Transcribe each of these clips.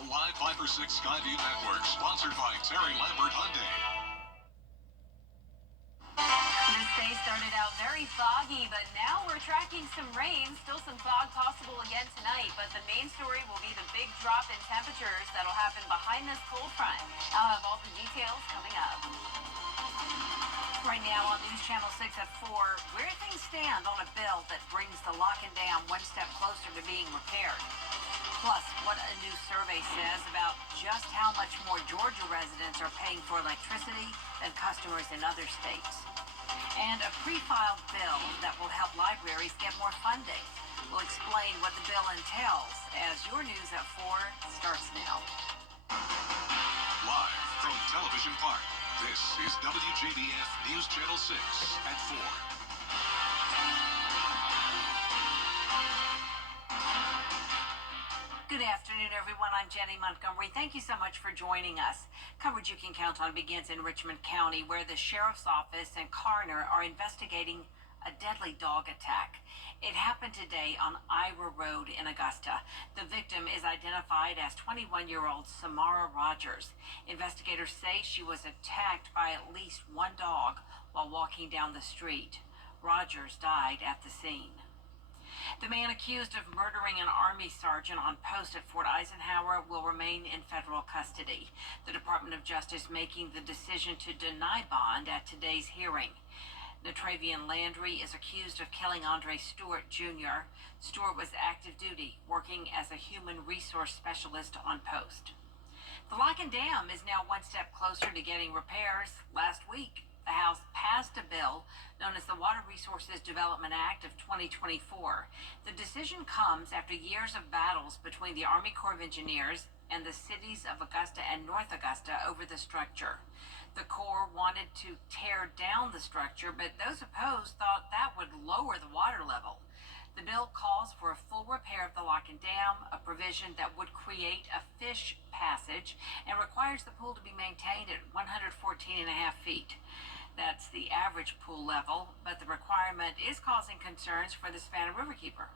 The Live 5 or 6 Skyview Network, sponsored by Terry Lambert Hyundai. This day started out very foggy, but now we're tracking some rain. Still some fog possible again tonight, but the main story will be the big drop in temperatures that'll happen behind this cold front. I'll have all the details coming up. Right now on News Channel 6 at 4, where things stand on a bill that brings the lock and dam one step closer to being repaired. Plus, what a new survey says about just how much more Georgia residents are paying for electricity than customers in other states. And a pre-filed bill that will help libraries get more funding. We'll explain what the bill entails as your News at 4 starts now. Live from Television Park, this is WJBF News Channel 6 at 4. Good afternoon, everyone. I'm Jenny Montgomery. Thank you so much for joining us. Coverage you can count on begins in Richmond County, where the sheriff's office and coroner are investigating a deadly dog attack. It happened today on Ira Road in Augusta. The victim is identified as 21-year-old Samara Rogers. Investigators say she was attacked by at least one dog while walking down the street. Rogers died at the scene. The man accused of murdering an Army sergeant on post at Fort Eisenhower will remain in federal custody. The Department of Justice making the decision to deny bond at today's hearing. Natravian Landry is accused of killing Andre Stewart Jr. Stewart was active duty, working as a human resource specialist on post. The lock and dam is now one step closer to getting repairs. Last week, the House passed a bill known as the Water Resources Development Act of 2024. The decision comes after years of battles between the Army Corps of Engineers and the cities of Augusta and North Augusta over the structure. The Corps wanted to tear down the structure, but those opposed thought that would lower the water level. The bill calls for a full repair of the lock and dam, a provision that would create a fish passage and requires the pool to be maintained at 114.5 feet. That's the average pool level, but the requirement is causing concerns for the Savannah Riverkeeper.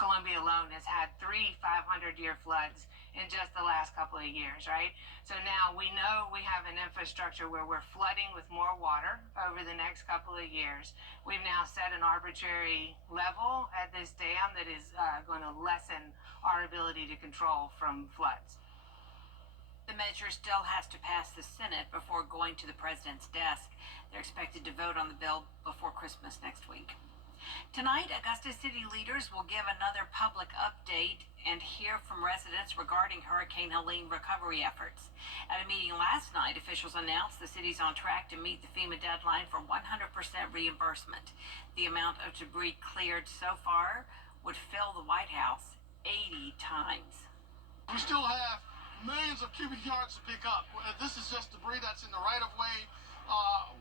Columbia alone has had 3 500-year floods in just the last couple of years, right? So now we know we have an infrastructure where we're flooding with more water over the next couple of years. We've now set an arbitrary level at this dam that is going to lessen our ability to control from floods. The measure still has to pass the Senate before going to the president's desk. They're expected to vote on the bill before Christmas next week. Tonight, Augusta City leaders will give another public update and hear from residents regarding Hurricane Helene recovery efforts. At a meeting last night, officials announced the city's on track to meet the FEMA deadline for 100% reimbursement. The amount of debris cleared so far would fill the White House 80 times. We still have millions of cubic yards to pick up. This is just debris that's in the right-of-way.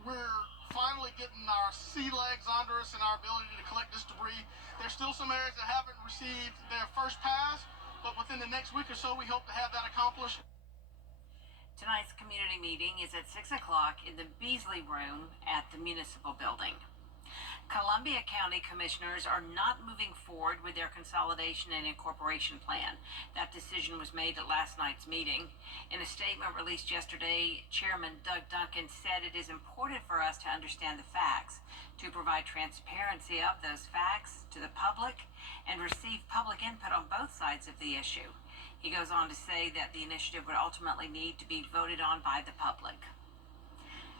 We're finally getting our sea legs under us and our ability to collect this debris. There's still some areas that haven't received their first pass, but within the next week or so, we hope to have that accomplished. Tonight's community meeting is at 6 o'clock in the Beasley Room at the Municipal Building. Columbia County Commissioners are not moving forward with their consolidation and incorporation plan. That decision was made at last night's meeting. In a statement released yesterday, Chairman Doug Duncan said it is important for us to understand the facts, to provide transparency of those facts to the public, and receive public input on both sides of the issue. He goes on to say that the initiative would ultimately need to be voted on by the public.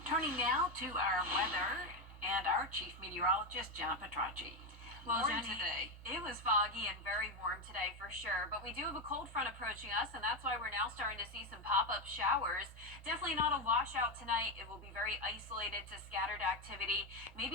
Turning now to our weather and our chief meteorologist, John Petracci. Well, Warm Jenny, today. it was foggy and very warm today for sure, but we do have a cold front approaching us, and that's why we're now starting to see some pop-up showers. Definitely not a washout tonight. It will be very isolated to scattered activity. Maybe